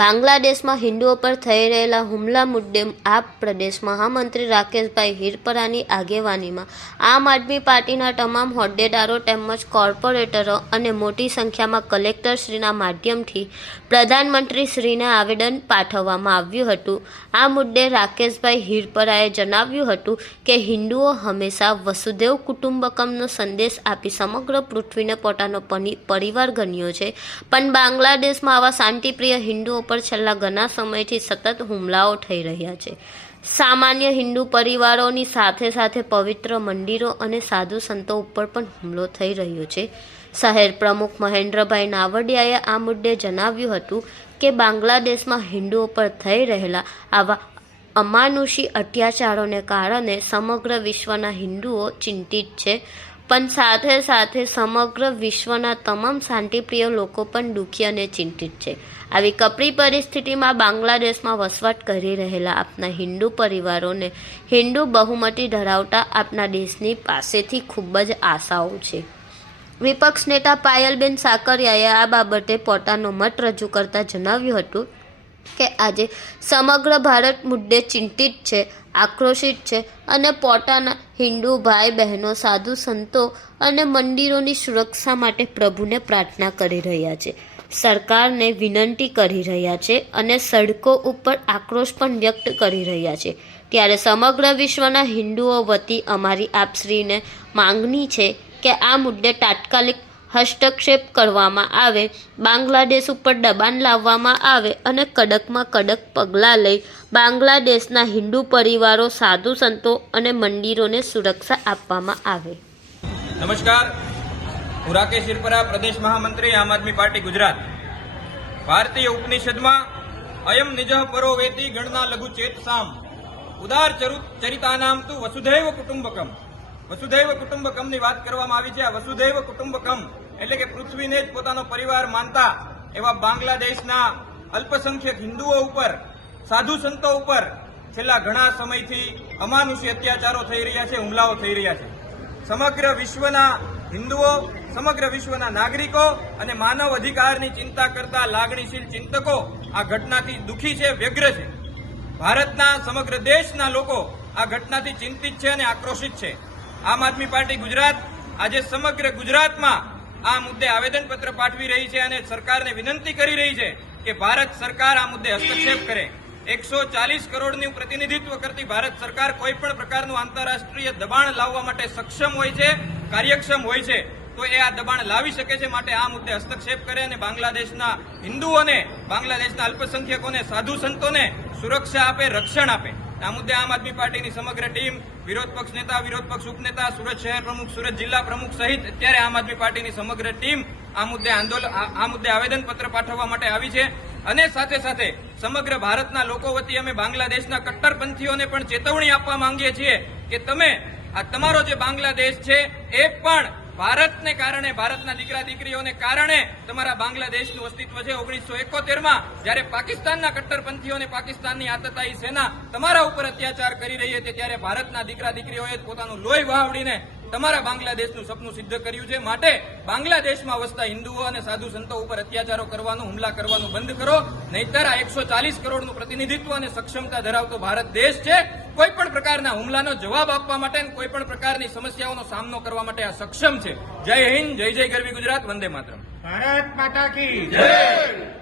બાંગ્લાદેશમાં હિન્દુઓ પર થઈ રહેલા હુમલા મુદ્દે આ પ્રદેશ મહામંત્રી રાકેશભાઈ હિરપરાની આગેવાનીમાં. આમ આદમી પાર્ટીના તમામ હોદ્દેદારો તેમજ કોર્પોરેટરો અને મોટી સંખ્યામાં કલેક્ટરશ્રીના માધ્યમથી પ્રધાનમંત્રીશ્રીને આવેદન પાઠવવામાં આવ્યું હતું. આ મુદ્દે રાકેશભાઈ હિરપરાએ જણાવ્યું હતું કે હિન્દુઓ હંમેશા વસુદેવ કુટુંબકમનો સંદેશ આપી સમગ્ર પૃથ્વીને પોતાનો પરિવાર ગણ્યો છે. પણ બાંગ્લાદેશમાં આવા શાંતિપ્રિય હિન્દુઓ પર છેલ્લા ઘણા સમયથી સતત હુમલાઓ થઈ રહ્યા છે. સામાન્ય હિન્દુ પરિવારોની સાથે સાથે પવિત્ર મંદિરો અને સાધુ સંતો ઉપર પણ હુમલો થઈ રહ્યો છે. શહેર પ્રમુખ મહેન્દ્રભાઈ નાવડિયાએ આ મુદ્દે જણાવ્યું હતું કે બાંગ્લાદેશમાં હિન્દુઓ પર થઈ રહેલા આવા અમાનુષી અત્યાચારોને કારણે સમગ્ર વિશ્વના હિન્દુઓ ચિંતિત છે. પણ સાથે સાથે સમગ્ર વિશ્વના તમામ શાંતિપ્રિય લોકો પણ દુઃખી અને ચિંતિત છે. આવી કપરી પરિસ્થિતિમાં બાંગ્લાદેશમાં વસવાટ કરી રહેલા આપના હિન્દુ પરિવારોને હિન્દુ બહુમતી ધરાવતા આપના દેશની પાસેથી ખૂબ જ આશાઓ છે. વિપક્ષ નેતા પાયલબેન સાકરિયાએ આ બાબતે પોતાનો મત રજૂ કરતા જણાવ્યું હતું કે આજે સમગ્ર ભારત મુદ્દે ચિંતિત છે, આક્રોશિત છે અને પોતાના હિન્દુ ભાઈ બહેનો, સાધુ સંતો અને મંદિરોની સુરક્ષા માટે પ્રભુને પ્રાર્થના કરી રહ્યા છે. સરકારને વિનંતી કરી રહ્યા છે અને સડકો ઉપર આક્રોશ પણ વ્યક્ત કરી રહ્યા છે. ત્યારે સમગ્ર વિશ્વના હિન્દુઓ વતી અમારી આપશ્રીને માંગણી છે કે આ મુદ્દે તાત્કાલિક હસ્તક્ષેપ કરવામાં આવે, બાંગ્લાદેશ ઉપર દબાણ લાવવામાં આવે અને કડકમાં કડક પગલાં લઈ બાંગ્લાદેશના હિન્દુ પરિવારો, સાધુ સંતો અને મંદિરોને સુરક્ષા આપવામાં આવે. નમસ્કાર. હું રાકેશ શિરપરા પ્રદેશ મહામંત્રી, આમ આદમી પાર્ટી, ગુજરાત. ભારતીય ઉપનિષદમાં અયમ નિજ પરો વેતી ગણના લઘુ ચેત સામ. ઉદાર ચરુ- ચરિતાનામ તું વસુધૈવ કુટુંબકમ. વસુધૈવ કુટુંબકમની વાત કરવામાં આવી છે. આ વસુધૈવ કુટુંબકમ એટલે કે પૃથ્વીને જ પોતાનો પરિવાર માનતા એવા બાંગ્લાદેશના અલ્પસંખ્યક હિન્દુઓ ઉપર, સાધુ સંતો ઉપર છેલ્લા ઘણા સમયથી અમાનુષી અત્યાચારો થઈ રહ્યા છે, હુમલાઓ થઈ રહ્યા છે. સમગ્ર વિશ્વના હિન્દુઓ, સમગ્ર વિશ્વના નાગરિકો અને માનવ અધિકારની ચિંતા કરતા લાગણીશીલ ચિંતકો આ ઘટનાથી દુઃખી છે, વ્યગ્ર છે. ભારતના સમગ્ર દેશના લોકો આ ઘટનાથી ચિંતિત છે અને આક્રોશિત છે. આમ આદમી પાર્ટી ગુજરાત આજે સમગ્ર ગુજરાતમાં આ મુદ્દે આવેદનપત્ર પાઠવી રહી છે અને સરકારને વિનંતી કરી રહી છે કે ભારત સરકાર આ મુદ્દે હસ્તક્ષેપ કરે. એકસો ચાલીસ કરોડનું પ્રતિનિધિત્વ કરતી ભારત સરકાર કોઈ પણ પ્રકારનું આંતરરાષ્ટ્રીય દબાણ લાવવા માટે સક્ષમ હોય છે, કાર્યક્ષમ હોય છે, તો એ આ દબાણ લાવી શકે છે માટે આ મુદ્દે હસ્તક્ષેપ કરે અને બાંગ્લાદેશના હિન્દુઓને, બાંગ્લાદેશના અલ્પસંખ્યકોને, સાધુ સંતોને સુરક્ષા આપે, રક્ષણ આપે. આ મુદ્દે આમ આદમી પાર્ટીની સમગ્ર ટીમ, વિરોધ પક્ષ નેતા, વિરોધ પક્ષ ઉપનેતા, સુરત શહેર પ્રમુખ, સુરત જિલ્લા પ્રમુખ સહિત અત્યારે આમ આદમી પાર્ટીની સમગ્ર ટીમ આ મુદ્દે આંદોલન આ મુદ્દે આવેદનપત્ર પાઠવવા માટે આવી છે. અને સાથે સાથે સમગ્ર ભારતના લોકો વતી અમે બાંગ્લાદેશના કટ્ટરપંથીઓને પણ ચેતવણી આપવા માંગીએ છીએ કે તમે, આ તમારો જે બાંગ્લાદેશ છે, એ પણ ભારતને કારણે, ભારતના દીકરા દીકરીઓને કારણે તમારા બાંગ્લાદેશનું અસ્તિત્વ છે ઓગણીસો એકોતેરમાં, જ્યારે પાકિસ્તાનના કટ્ટરપંથીઓને પાકિસ્તાનની આતતાઈ સેના તમારા ઉપર અત્યાચાર કરી રહી હતી, ત્યારે ભારતના દીકરા દીકરીઓએ પોતાનું લોહી વહાવડીને તમારા બાંગ્લાદેશનું સપનું સિદ્ધ કર્યું છે. માટે બાંગ્લાદેશમાં વસતા હિન્દુઓ અને સાધુ સંતો ઉપર અત્યાચારો કરવાનું, હુમલા કરવાનું બંધ કરો, નહીતર આ એકસો કરોડનું પ્રતિનિધિત્વ અને સક્ષમતા ધરાવતો ભારત દેશ છે. કોઈ પણ પ્રકારના હુમલાનો જવાબ આપવા માટે કોઈ પણ પ્રકારની સમસ્યાઓનો સામનો કરવા માટે આ સક્ષમ છે. જય હિન્દ, જય જય ગરવી ગુજરાત, વંદે માતરમ. ભારત માતા કી જય!